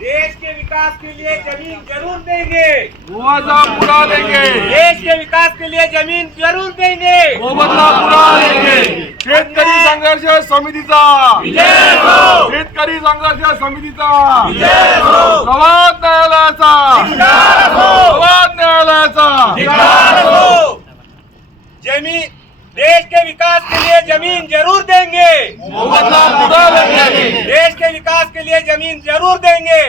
देश के विकास के लिए ज़मीन ज़रूर देंगे। मुआवजा पूरा लेंगे देश के विकास के लिए ज़मीन ज़रूर देंगे। मोबदला पूरा लेंगे शेतकरी संघर्ष समितीचा। शेतकरी संघर्ष समितीचा। प्रवाद न्यायालयाचा। प्रवाद न्यायालयाचा। ज़मीन देश के विकास के लिए ज़मीन ज़रूर देंगे। मोबदला पूरा के लिए जमीन जरूर देंगे।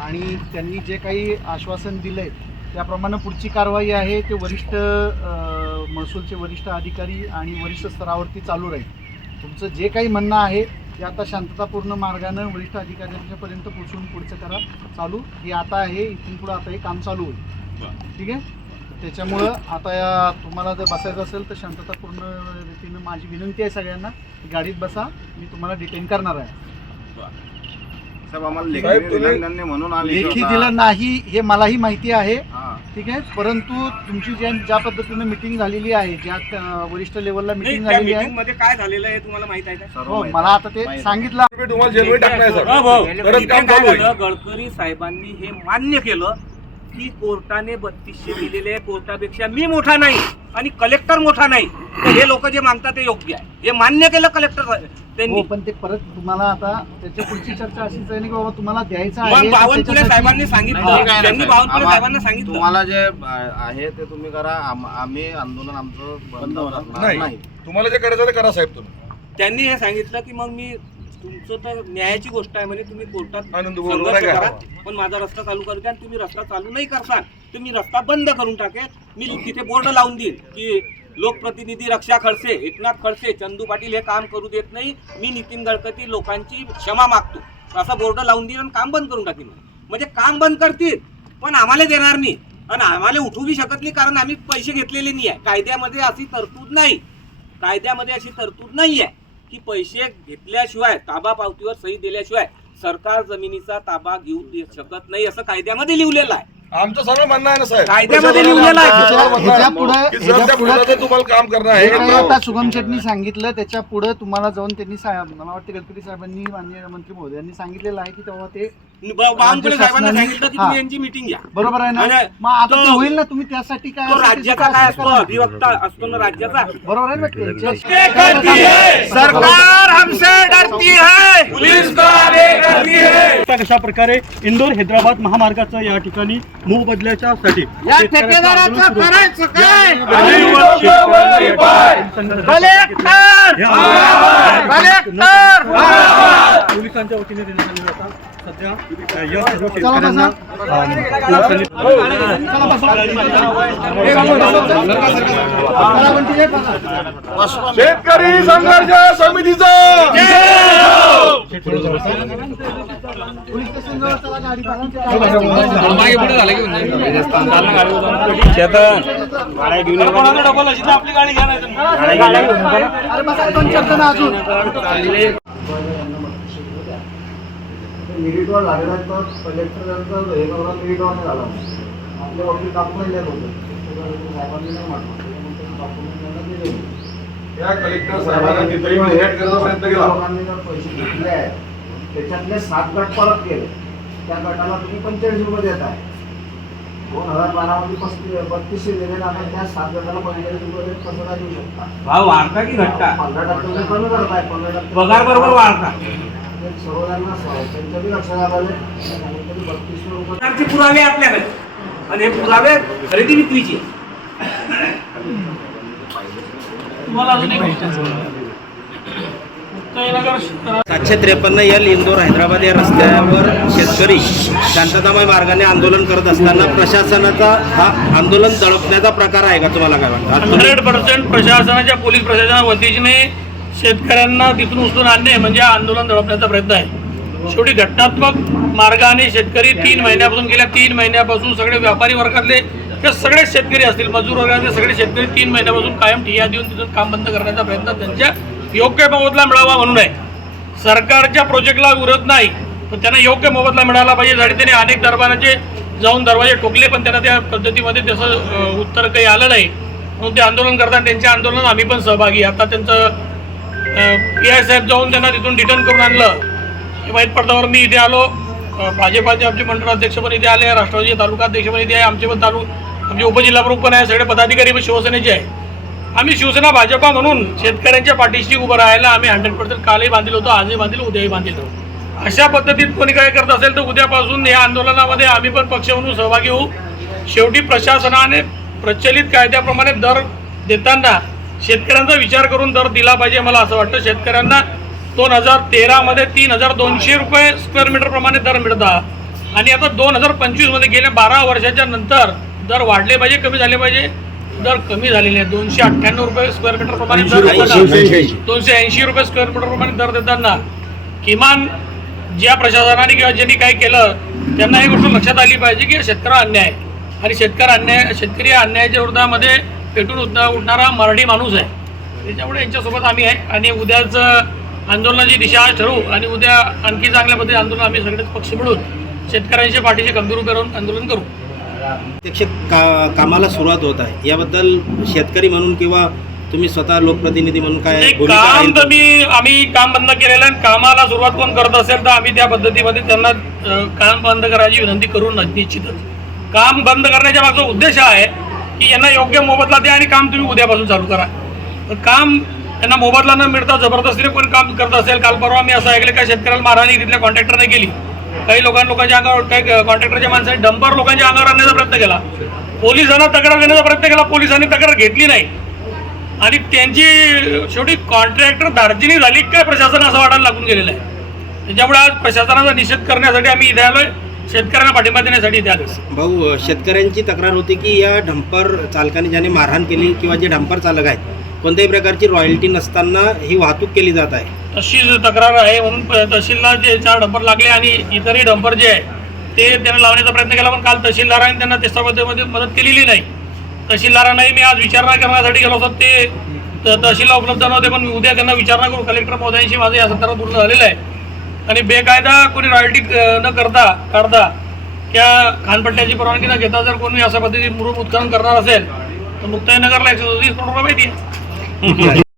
आणि त्यांनी जे काही आश्वासन दिलंय त्याप्रमाणे पुढची कारवाई आहे ते वरिष्ठ महसूलचे वरिष्ठ अधिकारी आणि वरिष्ठ स्तरावरती चालू राहील. तुमचं जे काही म्हणणं आहे ते आता शांततापूर्ण मार्गानं वरिष्ठ अधिकाऱ्यांच्यापर्यंत पोचवून पुढचं करा चालू. हे आता आहे इथून पुढं आता हे काम चालू होईल. ठीक आहे? त्याच्यामुळं आता या तुम्हाला जर बसायचं असेल तर शांततापूर्ण रीतीनं माझी विनंती आहे सगळ्यांना की गाडीत बसा मी तुम्हाला डिटेन करणार आहे. साहेब आम्हाला साहेब, लेखी तुम्ही- म्हणून आले लेखी दिलं नाही हे मलाही माहिती आहे. हा. ठीक आहे? परंतु तुमची ज्या ज्या पद्धतीने मिटिंग झालेली आहे ज्या अं, वरिष्ठ लेवलला मिटिंग झालेली मीटिंग आहे. मध्ये काय झालेलं आहे तुम्हाला माहीत आहे का? हो. मला आता ते माहिती. सांगितलं. तुम्ही तुम्हाला जेलमध्ये टाकणार सर हो, काम चालू झालं, गडकरी साहेबांनी हे मान्य केलं की कोर्टाने बत्तीसशे दिलेले आहे. कोर्टापेक्षा मी मोठा नाही आणि कलेक्टर मोठा नाही. तर हे लोक जे मागतात ते योग्य आहे. हे मान्य केलं कलेक्टर त्यांनी हो पण ते परत तुम्हाला आता त्याच्या पुढची चर्चा अशीच आहे ना की बाबा तुम्हाला द्यायचं आहे तर बावनकुळे त्याच्यासाठी- साहेबांनी नाही, सांगितलं त्यांनी साहेब. बावनकुळे आम्हा- साहेबांना सांगितलं. तुम्हाला जे आहे ते तुम्ही करा. आम- आम्ही आंदोलन आमचं बंद होणार. नाही. नाही. तुम्हाला जे करायचं ते करा साहेब तुम्ही. त्यांनी हे सांगितलं की मग मी तुमचं तर न्यायाची गोष्ट आहे म्हणजे तुम्ही कोर्टात आनंद संघर्ष का? करा. पण माझा रस्ता चालू करू द्या आणि तुम्ही रस्ता चालू नाही करसान तुम्ही रस्ता बंद करून टाकेल मी तिथे बोर्ड लावून देईन की लोकप्रतिनिधी रक्षा खडसे एकनाथ खडसे चंदू पाटील हे काम करू देत नाही. मी नितीन गडकरी लोकांची क्षमा मागतो. असा बोर्ड लावून देईन आणि काम बंद करून टाकीन. म्हणजे काम बंद करतील पण आम्हाला देणार नाही. आणि आम्हाला उठू बी शकत नाही कारण आम्ही पैसे घेतलेले नाही आहे. कायद्यामध्ये अशी तरतूद नाही. कायद्यामध्ये अशी तरतूद नाही आहे. की पैसे घेतल्याशिवाय ताबा पावतीवर सही दिल्याशिवाय सरकार जमिनीचा ताबा घेऊ दे- शकत नाही असं कायद्यामध्ये लिहिलेलं आहे. आमचं सगळं म्हणणं आहे ना साहेब. कायद्यामध्ये लिहिलेलं आहे. आमचं सगळं म्हणणं आहे. ह्याच्या पुढं- की ह्याच्या सध्या पुढं- पुढं तुम्हाला काम करणं जे काही आता आहे शुभम शेट्टी सांगितलं त्याच्या पुढे तुम्हाला जाऊन त्यांनी साहेब मला वाटतं गडकरी साहेबांनी माननीय मंत्री महोदयांनी सांगितलेलं आहे की तेव्हा ते ब- बावनकुळे साहेबांना शासनाने- सांगितलं की हा. तुम्ही यांची मिटिंग घ्या. बरोबर आहे ना? आणि मग आता तो- ते होईल ना तुम्ही त्यासाठी काय तो असेल ते राज्याचा काय असतो? करा. अधिवक्ता असतो ना राज्याचा? बरोबर आहे ना त्यांच्या- सरकार हमसे डरती है. पुलिस को आगे करती है. आता कशा प्रकारे इंदोर हैदराबाद महामार्गाचं या ठिकाणी मोबदल्याच्या साठी या ठेकेदाराचं करायचं काय पोलिसांच्या वतीने देण्यात आलेलं सध्या शेतकऱ्यांना. शेतकरी संघर्ष समितीचा. स्टेशनजवळ चला गाडी बघा. अरे बसा दोन चार जण अजून मिरिटवर झालेला तर कलेक्टरांचा हे नवरा मिरिटवर झाला. आपल्या देत होते. साहेबांनी नाही म्हटलं डॉक्युमेंट त्यांना दिले. या कलेक्टर साहेबांना तिथेही हेट करण्याचा प्रयत्न केला. लोकांनी जर पैसे घेतले आहेत त्याच्यातले सात गट परत केले. त्या गटाला तुम्ही पंचेचाळीस रुपये देत आहे दोन हजार बारामध्ये पस्तीस बत्तीसशे दिलेले आपण त्या सात गटाला पंचेचाळीस रुपये कसं देऊ शकता? भाव वाढता की घटता? पंधरा टक्के कमी करताय पंधरा टक्के पगार बरोबर वाढता. सरकारचे पुरावे आपल्याकडे. आणि हे पुरावे खरेदी विक्रीची. सातशे त्रेपन्न एल इंदोर हैदराबाद या रस्त्यावर शेतकरी शांततामय मार्गाने आंदोलन करत असताना प्रशासनाचा हा आंदोलन दडपण्याचा प्रकार आहे का तुम्हाला काय वाटतं? हंड्रेड पर्सेंट प्रशासनाच्या पोलीस प्रशासना वतीने शेतकऱ्यांना तिथून उचलून आणणे म्हणजे आंदोलन दडपण्याचा प्रयत्न आहे. शेवटी घटनात्मक मार्गाने शेतकरी तीन महिन्यापासून गेल्या तीन महिन्यापासून सगळे व्यापारी वर्गातले ते सगळे शेतकरी असतील मजूर वर्गातले सगळे शेतकरी तीन महिन्यापासून कायम ठिया देऊन तिथून काम बंद करण्याचा प्रयत्न त्यांच्या योग्य मोबदला मिळावा म्हणून आहे. सरकारच्या प्रोजेक्टला विरोध नाही पण त्यांना योग्य मोबदला मिळाला पाहिजे. झाडी त्यांनी अनेक दरबाराचे जाऊन दरवाजे ठोकले पण त्यांना त्या पद्धतीमध्ये त्याचं उत्तर काही आलं नाही. म्हणून ते आंदोलन करतात त्यांच्या आंदोलनात आम्ही पण सहभागी आता त्यांचं पी आय साहेब जाऊन त्यांना तिथून रिटर्न करून आणलं. हे माहीत पडतावर मी इथे आलो. भाजपाचे आमचे मंडळाध्यक्ष पण इथे आले राष्ट्रवादी तालुका अध्यक्ष पण इथे आहे आमचे पण तालु आमचे उपजिल्हाप्रमुख पण आहे सगळे पदाधिकारी पण शिवसेनेचे आहे. आम्ही शिवसेना भाजपा म्हणून शेतकऱ्यांच्या पाठीशी उभं राहायला आम्ही हंड्रेड पर्सेंट कालही बांधील होतो आजही बांधील उद्याही बांधील होतो. अशा पद्धतीत कोणी काय करत असेल तर उद्यापासून या आंदोलनामध्ये आम्ही पण पक्ष म्हणून सहभागी होऊ. शेवटी प्रशासनाने प्रचलित कायद्याप्रमाणे दर देताना शेतकऱ्यांचा विचार करून दर दिला पाहिजे मला असं वाटतं. शेतकऱ्यांना दोन हजार तेरामध्ये तीन हजार दोनशे रुपये स्क्वेअर मीटर प्रमाणे दर मिळतात आणि आता दोन हजार पंचवीसमध्ये गेल्या बारा वर्षाच्या नंतर दर वाढले पाहिजे कमी झाले पाहिजे? दर कमी झालेले आहेत. दोनशे अठ्ठ्याण्णव रुपये स्क्वेअर मीटर प्रमाणे दर देताना दोनशे ऐंशी. रुपये स्क्वेअर मीटर प्रमाणे दर देताना किमान ज्या प्रशासनाने किंवा ज्यांनी काय केलं त्यांना ही गोष्ट लक्षात आली पाहिजे की शेतकरी अन्याय. आणि शेतकरी अन्याय शेतकरी अन्यायाच्या विरोधामध्ये पेटून उठणा उठणारा मराठी माणूस आहे. त्याच्यामुळे यांच्यासोबत आम्ही आहे. आणि उद्याच आंदोलनाची दिशा ठरवू आणि उद्या आणखी चांगल्या पद्धतीने आंदोलन आम्ही सगळेच पक्ष मिळून शेतकऱ्यांच्या पाठीशी गंभीर उभे राहून आंदोलन करू. प्रत्यक्ष का कामाला सुरुवात होत आहे. याबद्दल शेतकरी म्हणून किंवा तुम्ही स्वतः लोकप्रतिनिधी म्हणून काय काम? तर मी आम्ही काम बंद केलेलं आहे. कामाला सुरुवात कोण करत असेल तर आम्ही त्या पद्धतीमध्ये त्यांना काम बंद करायची विनंती करू निश्चितच. काम बंद करण्याच्या मागचा उद्देश आहे की यांना योग्य मोबदला द्या आणि काम तुम्ही उद्यापासून चालू करा. तर काम त्यांना मोबदला न मिळता जबरदस्तीने कोणी काम करत असेल काल परवा मी असं ऐकलं का शेतकऱ्याला मारहाणी तिथल्या कॉन्ट्रॅक्टरने केली. काही लोकां लोकांच्या अंगावर काही कॉन्ट्रॅक्टरच्या माणसाने डंपर लोकांच्या अंगावर आणण्याचा प्रयत्न केला. पोलिसांना तक्रार देण्याचा प्रयत्न केला पोलिसांनी तक्रार घेतली नाही. आणि त्यांची शेवटी कॉन्ट्रॅक्टर दार्जिनी झाली काय प्रशासन असं वाटायला लागून गेलेलं आहे. त्याच्यामुळे आज प्रशासनाचा निषेध करण्यासाठी आम्ही इथे आलोय. शेतकऱ्यांना पाठिंबा देण्यासाठी आलोय भाऊ शेतकऱ्यांची तक्रार होती की या डंपर चालकाने ज्याने मारहाण केली किंवा जे डंपर चालक आहेत कोणत्याही प्रकारची रॉयल्टी नसताना ही वाहतूक केली जात आहे. तशीच तक्रार आहे म्हणून तहसीलला जे चार डंपर लागले आणि इतरही डंपर जे आहे ते त्याने लावण्याचा प्रयत्न केला पण काल तहसीलदारांनी त्यांना त्या पद्धतीमध्ये मदत केलेली नाही. तहसीलदारांनाही मी आज विचारणा करण्यासाठी गेलो होतो ते तहसीलला उपलब्ध नव्हते पण मी उद्या त्यांना विचारणा करू कलेक्टर महोदयांशी माझं या संदर्भात बोलणं झालेलं आहे. आणि बेकायदा कोणी रॉयल्टी न करता काढता त्या खानपट्ट्याची परवानगी न घेता जर कोणी अशा पद्धतीने मुरुम उत्खनन करणार असेल तर मुक्ताईनगरला एकशे चौतीस करोड रुपये माहिती आहे.